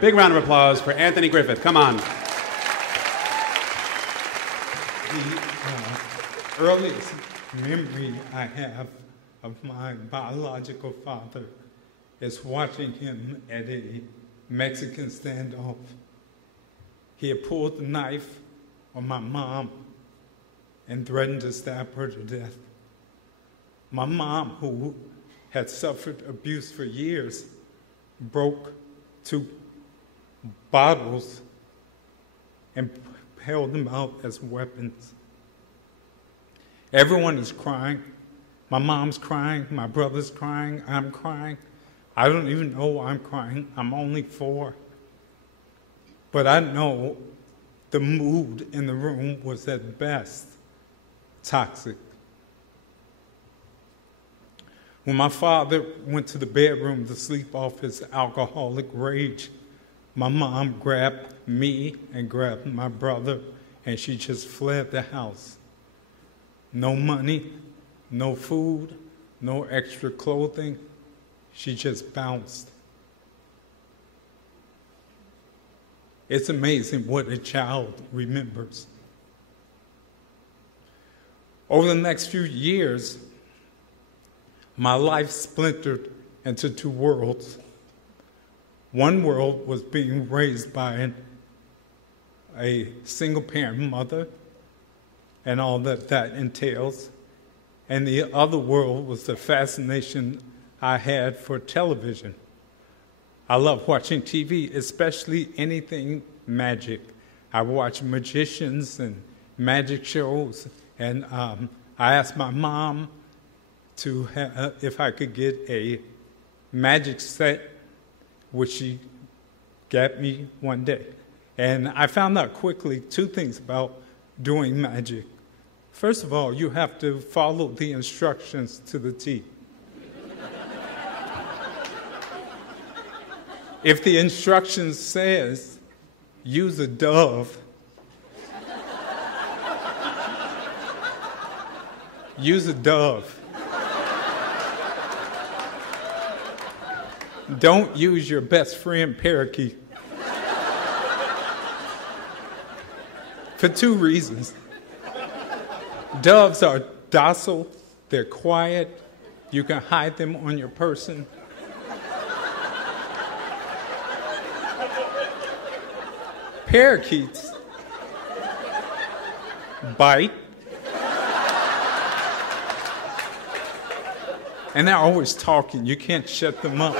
Big round of applause for Anthony Griffith. Come on. The earliest memory I have of my biological father is watching him at a Mexican standoff. He had pulled the knife on my mom and threatened to stab her to death. My mom, who had suffered abuse for years, broke 2 bottles and held them out as weapons. Everyone is crying. My mom's crying, my brother's crying, I'm crying. I don't even know why I'm crying. I'm only 4. But I know the mood in the room was at best toxic. When my father went to the bedroom to sleep off his alcoholic rage, my mom grabbed me and grabbed my brother, and she just fled the house. No money, no food, no extra clothing. She just bounced. It's amazing what a child remembers. Over the next few years, my life splintered into 2 worlds. One world was being raised by a single-parent mother and all that entails, and the other world was the fascination I had for television. I love watching TV, especially anything magic. I watch magicians and magic shows, and I asked my mom to if I could get a magic set, which she got me one day. And I found out quickly 2 things about doing magic. First of all, you have to follow the instructions to the T. If the instructions says use a dove, use a dove. Don't use your best friend parakeet. For 2 reasons. Doves are docile, they're quiet, you can hide them on your person. Parakeets bite, and they're always talking. You can't shut them up.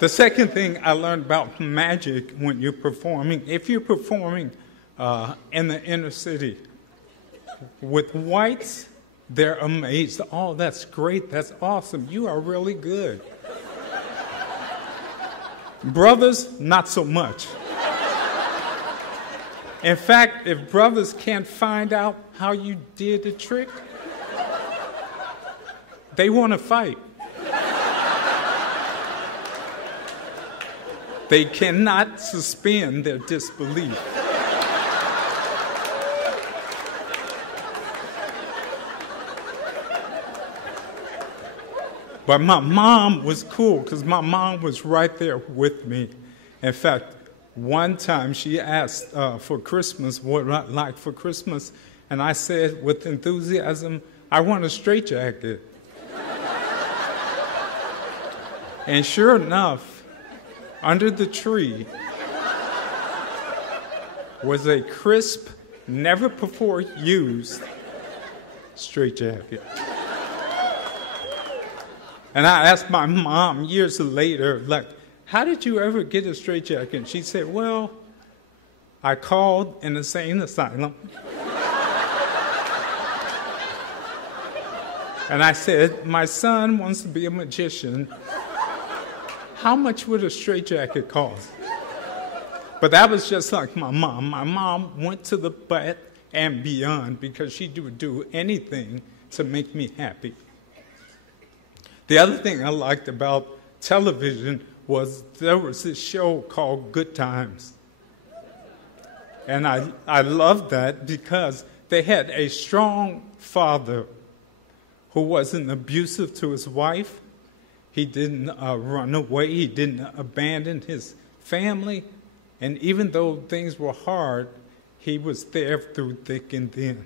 The second thing I learned about magic when you're performing, if you're performing in the inner city with whites, they're amazed. Oh, that's great. That's awesome. You are really good. Brothers, not so much. In fact, if brothers can't find out how you did the trick, they want to fight. They cannot suspend their disbelief. But my mom was cool because my mom was right there with me. In fact, one time she asked for Christmas, what I'd like for Christmas, and I said with enthusiasm, I want a straitjacket. And sure enough, under the tree was a crisp, never before used straitjacket. And I asked my mom years later, like, how did you ever get a straitjacket? And she said, well, I called an insane asylum. And I said, my son wants to be a magician. How much would a straitjacket cost? But that was just like my mom. My mom went to the bat and beyond because she would do anything to make me happy. The other thing I liked about television was there was this show called Good Times. And I loved that because they had a strong father who wasn't abusive to his wife. He didn't run away. He didn't abandon his family. And even though things were hard, he was there through thick and thin.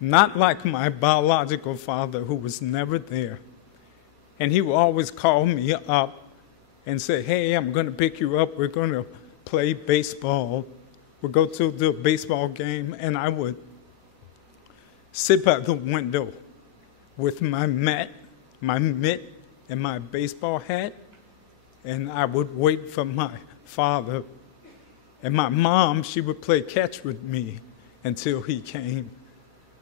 Not like my biological father, who was never there. And he would always call me up and say, hey, I'm going to pick you up. We're going to play baseball. We'll go to the baseball game. And I would sit by the window with my mitt and my baseball hat. And I would wait for my father. And my mom, she would play catch with me until he came,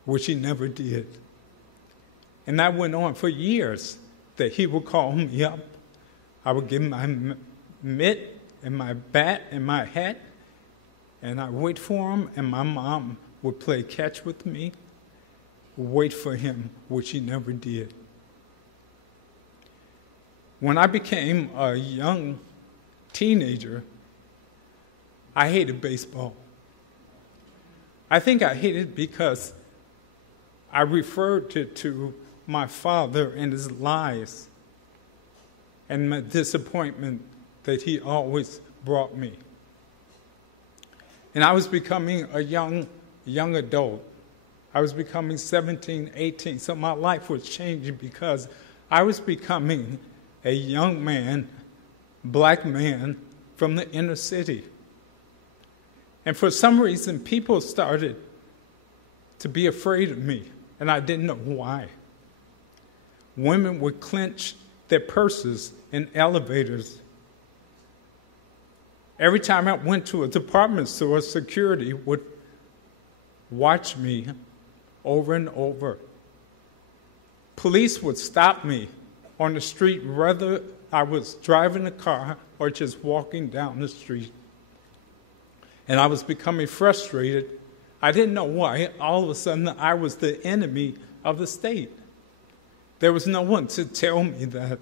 which he never did. And that went on for years, that he would call me up. I would give him my mitt and my bat and my hat, and I'd wait for him, and my mom would play catch with me, wait for him, which he never did. When I became a young teenager, I hated baseball. I think I hated it because I referred to my father and his lies and my disappointment that he always brought me. And I was becoming a young adult. I was becoming 17, 18, so my life was changing because I was becoming a young man, black man from the inner city. And for some reason, people started to be afraid of me, and I didn't know why. Women would clench their purses in elevators. Every time I went to a department store, security would watch me over and over. Police would stop me on the street, whether I was driving a car or just walking down the street. And I was becoming frustrated. I didn't know why. All of a sudden, I was the enemy of the state. There was no one to tell me that.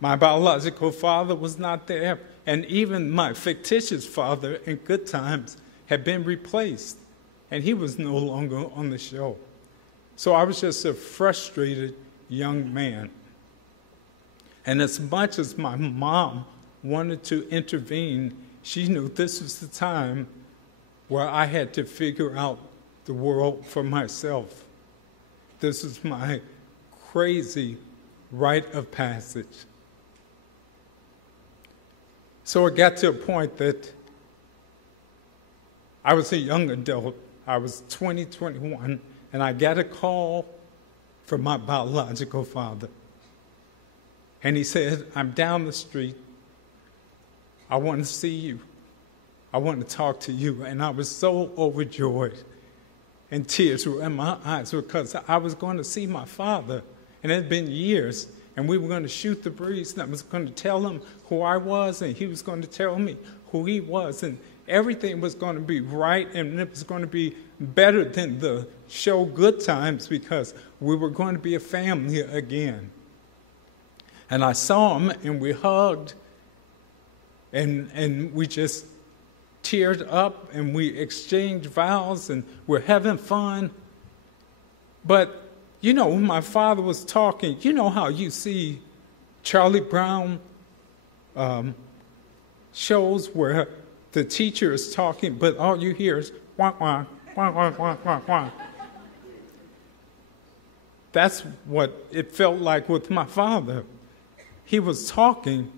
My biological father was not there, and even my fictitious father in good times had been replaced, and he was no longer on the show. So I was just a frustrated young man. And as much as my mom wanted to intervene, she knew this was the time where I had to figure out the world for myself. This was my crazy rite of passage. So it got to a point that I was a young adult. I was 20, 21, and I got a call from my biological father. And he said, I'm down the street. I want to see you. I want to talk to you. And I was so overjoyed. And tears were in my eyes because I was going to see my father. And it had been years. And we were going to shoot the breeze. And I was going to tell him who I was. And he was going to tell me who he was. And everything was going to be right. And it was going to be better than the show Good Times because we were going to be a family again. And I saw him and we hugged. And we just teared up and we exchanged vows and we're having fun. But, you know, when my father was talking, you know how you see Charlie Brown shows where the teacher is talking, but all you hear is wah, wah, wah, wah, wah, wah, wah. That's what it felt like with my father. He was talking,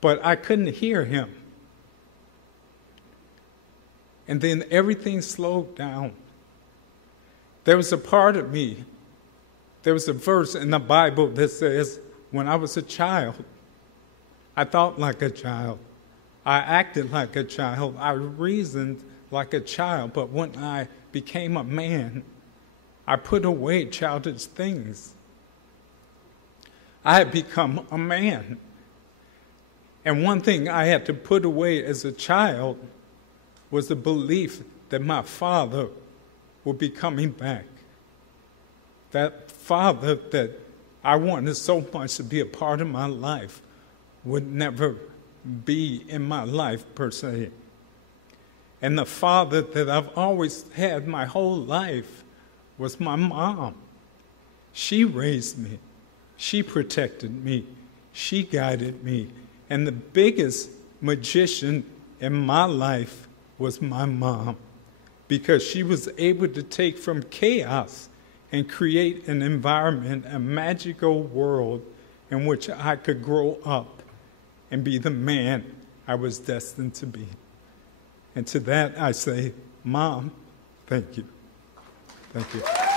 but I couldn't hear him. And then everything slowed down. There was a part of me, there was a verse in the Bible that says, when I was a child, I thought like a child. I acted like a child. I reasoned like a child. But when I became a man, I put away childish things. I had become a man. And one thing I had to put away as a child was the belief that my father would be coming back. That father that I wanted so much to be a part of my life would never be in my life per se. And the father that I've always had my whole life was my mom. She raised me. She protected me. She guided me. And the biggest magician in my life was my mom, because she was able to take from chaos and create an environment, a magical world in which I could grow up and be the man I was destined to be. And to that I say, Mom, thank you. Thank you.